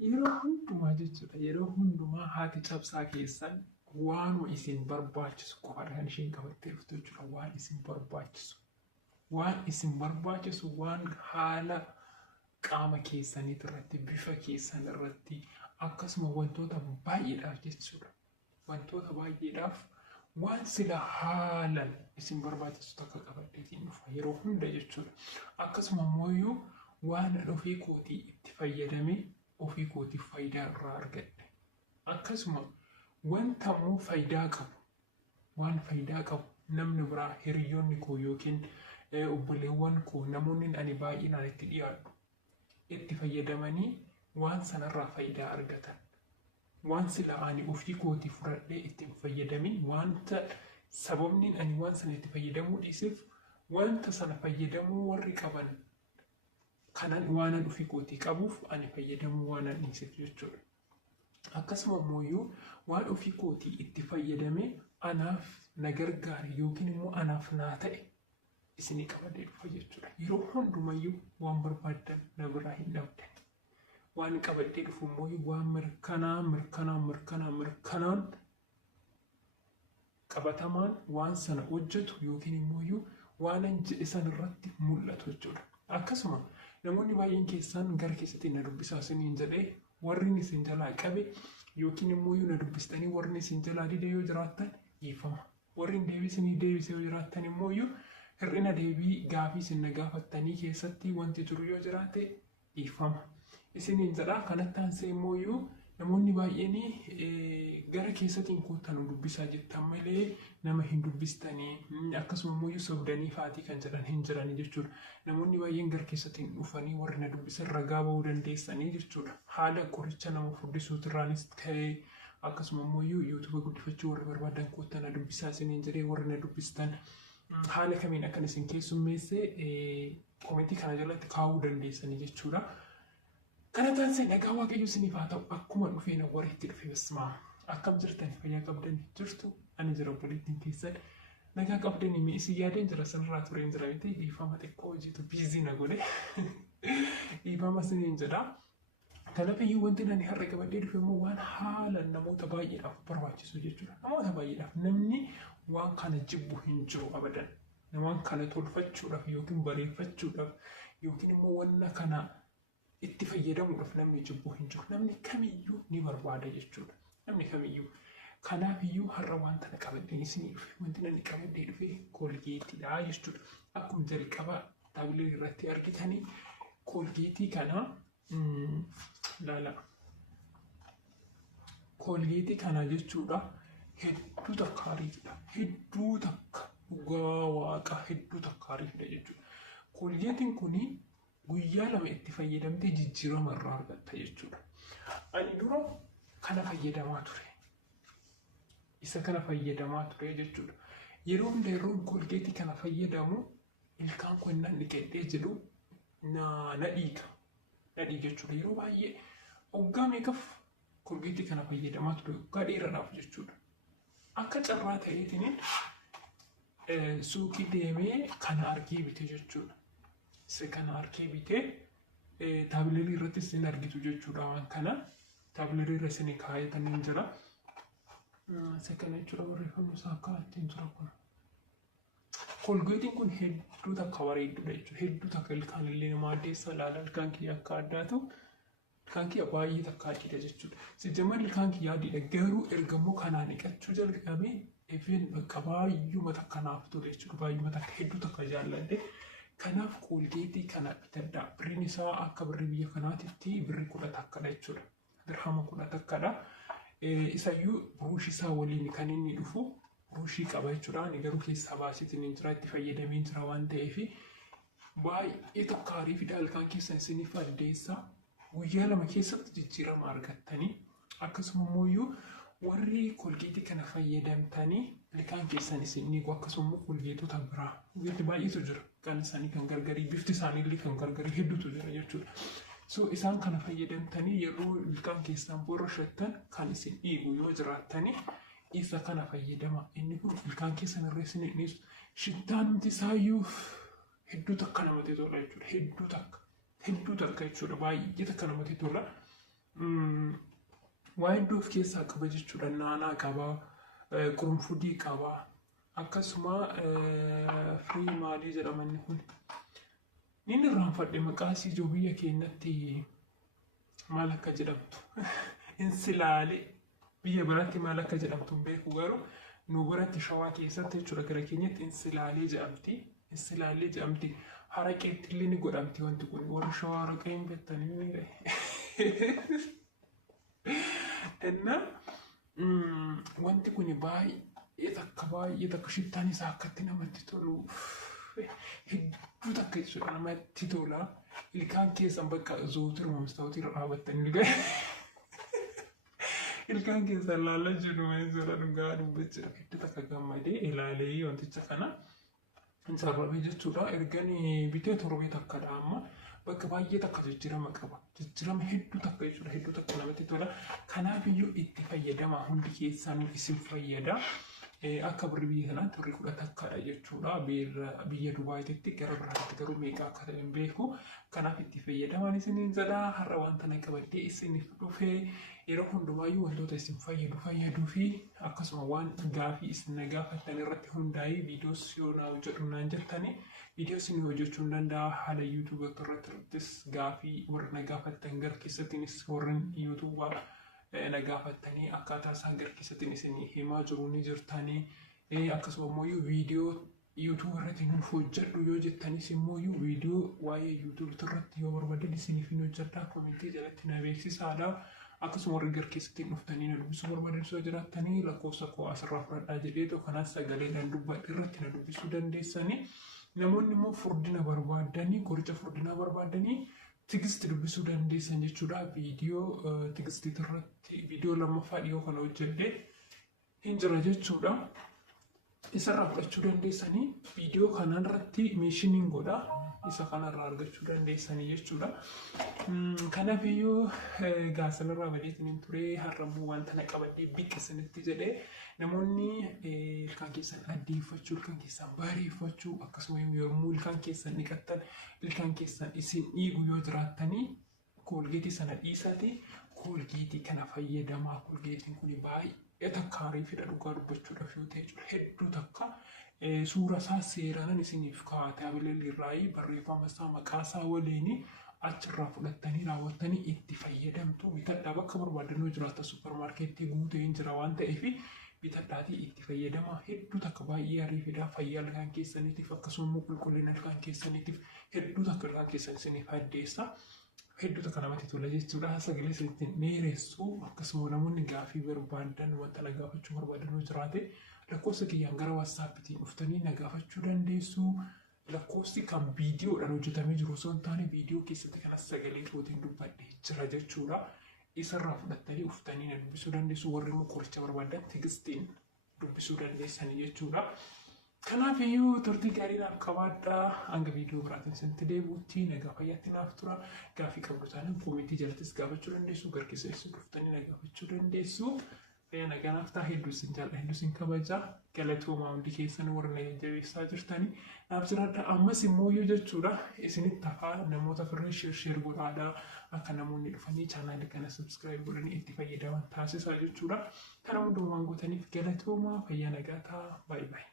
yeroo hundumaa jechuudha. Yeroo hundumaa haati cabsaa keessan waanuma isin barbaachisu qofaadha kan isheen qabattee dhuftu jechuudha. Waan isin barbaachisu waan haala qaama keessaniit irratti, bifa keessan irratti, akkasuma wantoota baay'eedhaaf jechuudha. Wantoota baay'eedhaaf waan sila haalan isin barbaachisu takka qabadheetiin dhufa yeroo hunda jechuudha. Akkasuma immoo waan ofii kootii itti fayyadamee ofii kootiif faayidaa irraa argadhe. Akkasuma wanta immoo faayidaa qabu, waan faayidaa qabu namni biraa hiriyoonni koo yookiin obboleewwan koo namoonni ani baay'inaan itti dhiyaadhu itti fayyadamanii waan sanarraa faayidaa argatan. Waan sila ani ofii kootii fudhadhee ittiin fayyadamin wanta sababni ani waan sana itti fayyadamuu dhiiseef wanta sana fayyadamuu warri qaban kanan waanan ofii kootii qabuuf ani fayyadamuu waanan dhiiseef jechuudha. Akkasuma immoo waan ofii kootii itti fayyadamee anaaf na gargaare yookiin immoo anaaf naa ta'e isinii qabadee dhufa jechuudha. Yeroo hundumayyuu waan barbaadan na biraa hin dhabdan. Waan qabadee dhufu immoo waan mirkanaan qabatamaan waan sana hojjetu yookiin immoo waanan jedhe san irratti mul'atu jechuudha. Akkasuma namoonni baay'een keessan gara keessatti na dubbisaa isiniin jedhee warri isin jalaa qabe yookiin immoo na dubbistanii warri isin jalaa dide yoo jiraattan dhiifama. Warri deebisanii deebisee yoo jiraattan immoo hir'ina deebii gaafii isin na gaafattanii keessatti wanti jiru yoo jiraate dhiifama. Isiniin jedhaa kanatti aansee immoo namoonni baay'een gara keessatiin kootan dubbisaa jettan malee nama hin dubbistanii. Akkasuma immoo sobdanii faatii kan jedhan hin jiranii jechuudha. Namoonni baay'een gara keessatiin dhufanii warri na dubbisan ragaa bahuu dandeessanii jechuudha. Haala qoricha nama furdisuutirraanis ta'ee akkasuma immoo yuutuuba guddifachuu warri barbaadan kootan na dubbisaa isiniin jedhee warri na dubbistan haala kamiin akkan isin keessummeesse komentii kana jalatti kaa'uu dandeessanii jechuudha. Kana taasise nagaa waaqayyo isiniif haa ta'u. Akkuma dhufeena wariitti dhufe basmaa akkam jirtan fayyaa qabdan jirtu ani jira obboleettiin keessan nagaa qabdan mee isin yaadeen jira sanirraa tureen jira miti dhiifama xiqqoo hojiitu biizii na godhe dhiifama isiniin jedha. Kanaafuu wanti ani har'a qabadhee dhufe immoo waan haala namoota baay'eedhaaf barbaachisu jechuudha. Namoota baay'eedhaaf namni waan kana jibbu hin jiru abadan. Waan kana tolfachuudhaaf yookiin bareeffachuudhaaf yookiin immoo wanna kana itti fayyadamuudhaaf namni jibbu hin jiru. Namni kamiyyuu ni barbaada jechuudha. Namni kamiyyuu. Kanaafiyyuu har'a wanta na qabadheen isinii dhufe. Wanti ani qabadhee dhufe koolgeetiidha jechuudha. Akkuma jalqaba taabilee irratti argitanii koolgeetii kana laala. Koolgeetii kana jechuudha hedduu takka ariifidha. Hedduu takka dhugaa waaqa hedduu takka ariifidha jechuudha. Koolgeetiin kuni guyyaa lama itti fayyadamtee jijjiirama irraa argatta jechuudha. Ani dura kana fayyadamaa ture. Isa kana fayyadamaa ture jechuudha. Yeroo hunda yeroo koolgeetii kana fayyadamu ilkaan koo inni dhiqadhee jedhu na dhiiga. Na dhiiga jechuudha. Yeroo baay'ee waggaa meeqaaf koolgeetii kana fayyadamaa ture waggaa dheeraadhaaf jechuudha. Akka carraa ta'eetiin suuqii deemee kana argee bite jechuudha. Isa kana argee bitee taabileerii irratti isin argitu jechuudha. Waan kana taabileerii irra isin kaayatanii jira. Isa kana jechuudha barreeffamni isaa akka ittiin jira kun. Koolgeetiin kun hedduu takka bareedduudha jechuudha. Hedduu takka ilkaan illee nama addeessa laala ilkaan kiyya akka addaatu ilkaan kiyya baay'ee takka addiidha jechuudha. Sijjammaan ilkaan kiyya addiidha garuu ergammoo kanaan dhiqachuu jalqabee even bakka baay'uma takka naaf ture jechuudha. Baay'uma takka hedduu takka jaalladhe. Kanaaf koolgeetii kana bitadha. Birriin isaa akka birrii biyya kanaatitti birrii 10 takkadha jechuudha. Dirhama 10 takkadha. Isayyuu buruushii isaa waliin kan inni dhufu buruushii qaba jechuudha. Ani garuu keessaa baasitiin hin jira itti fayyadamee jira waan ta'eef baay'ee takka ariifidha. Ilkaan keessan isiniif addeessa. Guyyaa lama keessatti jijjiirama argattanii akkasuma immoo warri koolgeetii kana fayyadamtanii ilkaan keessan isin akkasuma koolgeetota biraa wanti baay'eetu jira. Kan isaanii kan gargarii bifti isaanii illee kan gargarii hedduutu jira jechuudha. So isaan kana fayyadamtanii yeroo ilkaan keessan boorrashattan kan isin dhiigu yoo jiraattanii isa kana fayyadama. Inni kun ilkaan keessan irra isin dhiisu shittaan nuti isaayyuu hedduu takka namatti tola jechuudha. Hedduu takka jechuudha. Baay'ee takka namatti tola. waa hedduu of keessaa qaba jechuudha. Naanaa qaba, qurunfudii qaba, akkasuma firii maalii jedhama inni kun. Inni irraanfadhe maqaa isii biyya keenyatti maal akka jedhamtu insilaalee biyya biraatti maal akka jedhamtu hin beeku, garuu nu biratti Shawaa keessatti jechuudha gara keenyatti insilaalee jedhamti. Insilaalee jedhamti. Haraqeetti illee ni godhamti wanti kun. Warri Shawaa haraqee hin beektanii inna wanti kun baay'ee takka shittaan isaa akkatti namatti tolu hedduu takka jechuudha namatti tola. Ilkaan keessan bakka zootiruma mastaawotii irra dhaabattanii ilkaan keessan laalaa jiru jechuudha dhugaa dubbachuu hedduu takka gammadee ilaalee wanticha kana sararee jechuudha. Erganii bitee torbee takkadha amma bakka baay'ee takka jijjiirama qaba. Jijjiirama hedduu takka jechuudha. Hedduu takka namatti tola. Kanaaf iyyuu itti fayyadama hundi keessan isin fayyada. Akka birri biyya kanaatti turre 10 takkadha jechuudha. Biyya Dubaayititti gara biraatti garuu meeqa akka ta'e hin beeku. Kanaaf itti fayyadaman isiniin jedha. Har'a wanta na qabadhee isiniif dhufee yeroo hundumaayyuu wantoota isin fayyaduu fi akkasuma waan gaafii isin na gaafattan irratti hundaa'ee viidiyoos yoo na hojjedhu naan jettanii viidiyoo isin hojjechuu hin danda'a. Haala yuutuubii irrattis gaafii warra na gaafattan gara keessattiinis warreen yuutuubaa na gaafattanii akkaataa isaan gara keessattiin isin himaa jiru ni jirtanii. Akkasuma immoo viidiyoo YouTube irratti nuuf hojjedhu yoo jettanis immoo viidiyoo waa'ee YouTube irratti yoo barbaadan isiniif hin hojjedha. Komentii jalatti na beeksisaadha. Akkasuma warri gara keessattiin dhuftanii na dubbisuu barbaadan yoo jiraattanii lakkoofsa koo asirraa fudhadhaa jedheetu kanaas sagaleen dubbadhu irratti na dubbisuu dandeessanii. Namoonni immoo furdina barbaadanii qoricha furdinaa barbaadanii tigisti dubbisuu dandeessan jechuudha. Viidiyoo tigistii irratti viidiyoo lammaffaa dhiyoo kana hojjedhee hin jira jechuudha. Isarraa fudhachuu dandeessanii viidiyoo kanarratti meeshiniin godha isa kanarraa argachuu dandeessanii jechuudha. Kanaaf iyyuu gaasalarraa badeetiin ture har'ammoo wanta na qabadhee biqqisanitti jedhee namoonni ilkaan keessan addeeffachuu, ilkaan keessan bareeffachuu akkasuma yommuu ilkaan keessan dhiqattan ilkaan keessan isin dhiigu yoo jiraattanii koolgeetii sana dhiisati koolgeetii kana fayyadamaa. Koolgeetiin kun baay'ee takka ariifidha dhugaa dubbachuudhaaf yoo ta'e hedduu takka suura isaa seeraan isiniif kaa'atee abililirraa barreeffama isaa maqaa isaa waliin achirraa fudhattanii raawwattanii itti fayyadamtu. Bitadhaa bakka barbaadannoo jiraata suupermaarkeettii guutee hin jira waan ta'eef bitadhaatii itti fayyadama. Hedduu takka baay'ee ariifidha fayyaa ilkaan keessaniitiif akkasuma qulqullina ilkaan keessaniitiif hedduu takka ilkaan keessan isiniif addeessa. Hedduu takka namatti tola jechuudha. Sagalee isinitti dheeressu akkasuma namoonni gaafii barbaadan wanta na gaafachuu barbaadan yoo jiraate lakkoofsa kiyyaan gara WhatsApptiin dhuftanii na gaafachuu dandeessu. Lakkoofsi kan viidiyoodhaan hojjetamee jiru osoo hin taane viidiyoo keessatti kanas sagalee kootiin dubbadhee jira jechuudha. Isarraa fudhattanii dhuftanii na dubbisuu dandeessu. Warri immoo qoricha barbaadan tigistiin dubbisuu dandeessanii jechuudha. Kanaaf iyyuu turtii gaarii naaf qabaadhaa. Hanga viidiyoo biraatiin isinitti deebi'utti nagaa fayyaatti naaf tura. Gaafii qabdu taanaan koomentii jalattis gaafachuu dandeessu. Gara keessan dhuftanii na gaafachuu dandeessu. Nagaa naaf ta'a. Hedduu isin jaalladha, hedduu isin kabaja. Galatoomaa hundi keessan warra na jajjabeessaa jirtanii naaf jiraadha. Ammas immoo jechuudha isinitti hafaa namoota firree sheer godhaadhaa akka namoonni dhufanii chaanaala kana subscribe godhanii itti fayyadaman taasisaa jechuudha. Kana hundumaan gootaniif galatoomaa. Fayyaa nagaa ta'a. Baay'ee.